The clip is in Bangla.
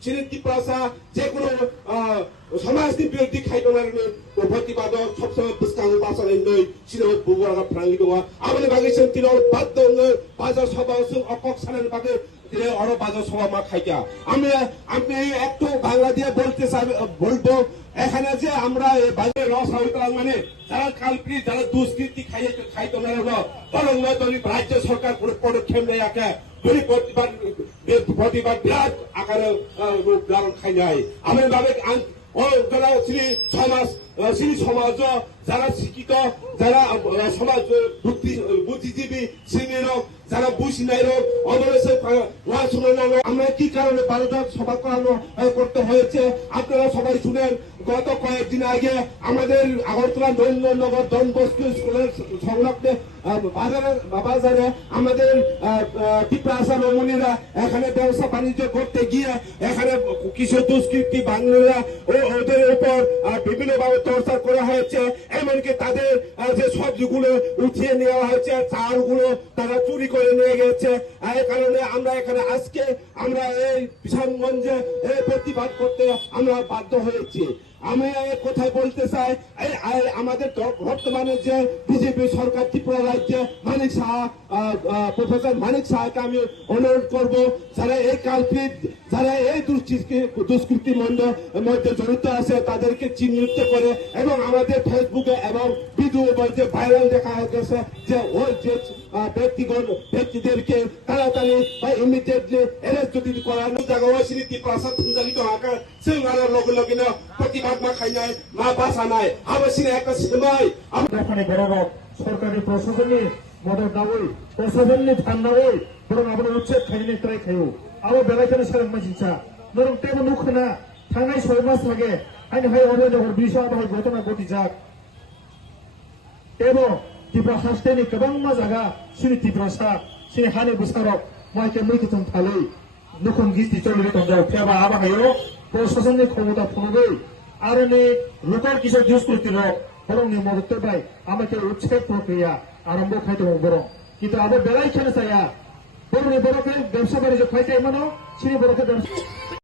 지는 띠빠사 제구로 সমাজনি বিরোধী খাইদনারনি প্রতিবাদ সবসময় বিস্তার বাসায় নই ছিল বুবুরা가 프랑이 동안 아무리 바기선 তিন বাধ্য বাজার সভা অকক সালের বাগে অর বাজার সভা মা খাইয়া আমি একটু বাংলা দিয়ে বলবো এখানে যে আমরা বাজারে রস হইতাম মানে যারা কালপ্রিট যারা দুষ্কৃতি খাইদনার বরং রাজ্য সরকার পদক্ষেপ নেয় একে প্রতিবাদ বিরাট আকারে রূপ ধারণ খাইনাই আমি ভাবে যারা শ্রী সমাজ যারা শিক্ষিত যারা সমাজ বুদ্ধিজীবী শ্রেণীর যারা বুঝিনাই আমরা কি কারণে 12টা সভা করতে হয়েছে আপনারা সবাই শুনেন গত কয়েকদিন আগে আমাদের আগরতলা নগর ডনবস্কো স্কুলের সংলগ্নে বাজারে আমাদের টিপ্রাসা রমণীরা এখানে ব্যবসা বাণিজ্য করতে গিয়ে এখানে কিছু দুষ্কৃতী বাঙালিরা ওদের উপর বিভিন্নভাবে টর্চার করা হয়েছে এমনকি তাদের যে সবজিগুলো উঠিয়ে নেওয়া হয়েছে চালগুলো তারা চুরি করে নিয়ে গেছে এই কারণে আমরা এখানে আজকে আমরা এই বিশালগঞ্জে প্রতিবাদ করতে আমরা বাধ্য হয়েছি আমি কোথায় বলতে চাই আমাদের বর্তমানে যে বিজেপি সরকার ত্রিপুরা রাজ্যে মানিক সাহা প্রফেসর মানিক সাহাকে আমি অনুরোধ করব যারা এই কালপ্রিট যারা এই দুষ্কৃতির মধ্যে জড়িত আছে তাদেরকে চিহ্নিত করে এবং আমাদের ফেসবুকে এবং ভিডিও বলতে ভাইরাল দেখা গেছে যে ওই যে ব্যক্তিদেরকে তাড়াতাড়ি বা ইমিডিয়েটলি এরেস্ট যদি করানো জায়গা শ্রী ত্রিপ্রাসা থুনজালিত হাকা जों आरो लगे लगेनो प्रतिबाद मा खायनाय मा बासानाय आबासिना একটা সময় এখানে বড় সরকারি প্রশাসনनि মদত দাবই প্রশাসনनि থান্নাবই বরং আমরা উচ্ছেদ খাইনি ট্রাই খাইও আবার বেলাইখানে সারাং মানসিছা নরম টেবো নুখনা थांनाय 6 মাস লাগে আইনি হাই অবৈধ বিষয় আবার ঘটনা ঘটিজাক টেবো ত্রিপুরা হাসতেনি गोबां मा জায়গা শ্রী ত্রিপ্রাসা শ্রী হানি বুসারক মাইকে মৈতম থালাই নুখম গিস্তি চলে দंजाव फेबा आबा हायो প্রশাসনनि ক্ষমতা ফোনগৈ আর নি লোকাল কিছু দুষ্কৃতি লোক বরং নি মদত পাই আমাকে উচ্ছেদ প্রক্রিয়া আরম্ভ খাইতে বরং কিন্তু আবার বেলাইখানে চাইয়া বরং নি বড়কে ব্যবসা বাণিজ্য খাইতে মানো শ্রী বড়কে ব্যবসা